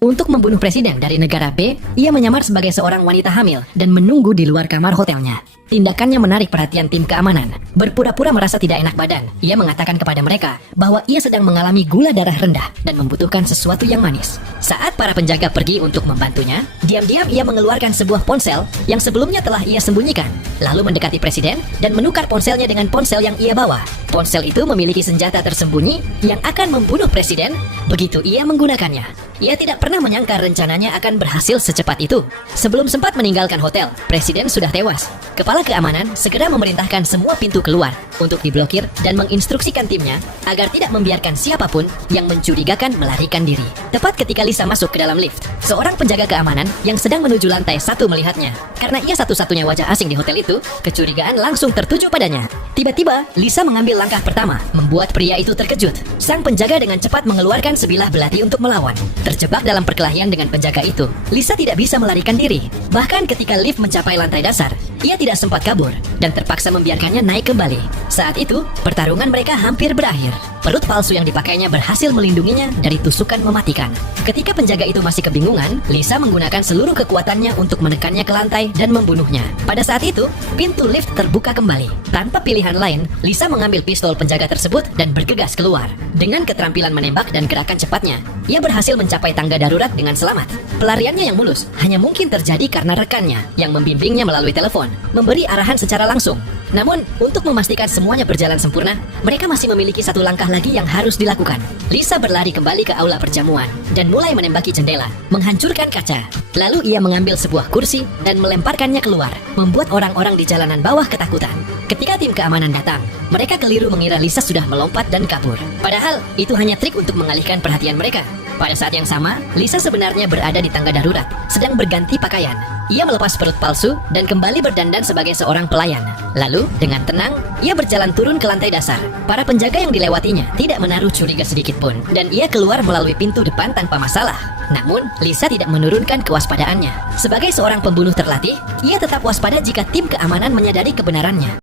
Untuk membunuh presiden dari negara B, ia menyamar sebagai seorang wanita hamil dan menunggu di luar kamar hotelnya. Tindakannya menarik perhatian tim keamanan. Berpura-pura merasa tidak enak badan, ia mengatakan kepada mereka bahwa ia sedang mengalami gula darah rendah dan membutuhkan sesuatu yang manis. Saat para penjaga pergi untuk membantunya, diam-diam ia mengeluarkan sebuah ponsel yang sebelumnya telah ia sembunyikan, lalu mendekati presiden dan menukar ponselnya dengan ponsel yang ia bawa. Ponsel itu memiliki senjata tersembunyi yang akan membunuh presiden begitu ia menggunakannya. Ia tidak pernah menyangka rencananya akan berhasil secepat itu. Sebelum sempat meninggalkan hotel, presiden sudah tewas. Kepala keamanan segera memerintahkan semua pintu keluar untuk diblokir dan menginstruksikan timnya agar tidak membiarkan siapapun yang mencurigakan melarikan diri. Tepat ketika Lisa masuk ke dalam lift, seorang penjaga keamanan yang sedang menuju lantai 1 melihatnya. Karena ia satu-satunya wajah asing di hotel itu, kecurigaan langsung tertuju padanya. Tiba-tiba, Lisa mengambil langkah pertama, membuat pria itu terkejut. Sang penjaga dengan cepat mengeluarkan sebilah belati untuk melawan. Terjebak dalam perkelahian dengan penjaga itu, Lisa tidak bisa melarikan diri. Bahkan ketika lift mencapai lantai dasar, ia tidak sempat kabur dan terpaksa membiarkannya naik kembali. Saat itu, pertarungan mereka hampir berakhir. Perut palsu yang dipakainya berhasil melindunginya dari tusukan mematikan. Ketika penjaga itu masih kebingungan, Lisa menggunakan seluruh kekuatannya untuk menekannya ke lantai dan membunuhnya. Pada saat itu, pintu lift terbuka kembali. Tanpa pilihan lain, Lisa mengambil pistol penjaga tersebut dan bergegas keluar. Dengan keterampilan menembak dan gerakan cepatnya, ia berhasil mencapai tangga darurat dengan selamat. Pelariannya yang mulus hanya mungkin terjadi karena rekannya yang membimbingnya melalui telepon, memberi arahan secara langsung. Namun, untuk memastikan semuanya berjalan sempurna, mereka masih memiliki satu langkah lagi yang harus dilakukan. Lisa berlari kembali ke aula perjamuan dan mulai menembaki jendela, menghancurkan kaca. Lalu ia mengambil sebuah kursi dan melemparkannya keluar, membuat orang-orang di jalanan bawah ketakutan. Ketika tim keamanan datang, mereka keliru mengira Lisa sudah melompat dan kabur. Padahal, itu hanya trik untuk mengalihkan perhatian mereka. Pada saat yang sama, Lisa sebenarnya berada di tangga darurat, sedang berganti pakaian. Ia melepas perut palsu dan kembali berdandan sebagai seorang pelayan. Lalu, dengan tenang, ia berjalan turun ke lantai dasar. Para penjaga yang dilewatinya tidak menaruh curiga sedikit pun, dan ia keluar melalui pintu depan tanpa masalah. Namun, Lisa tidak menurunkan kewaspadaannya. Sebagai seorang pembunuh terlatih, ia tetap waspada jika tim keamanan menyadari kebenarannya.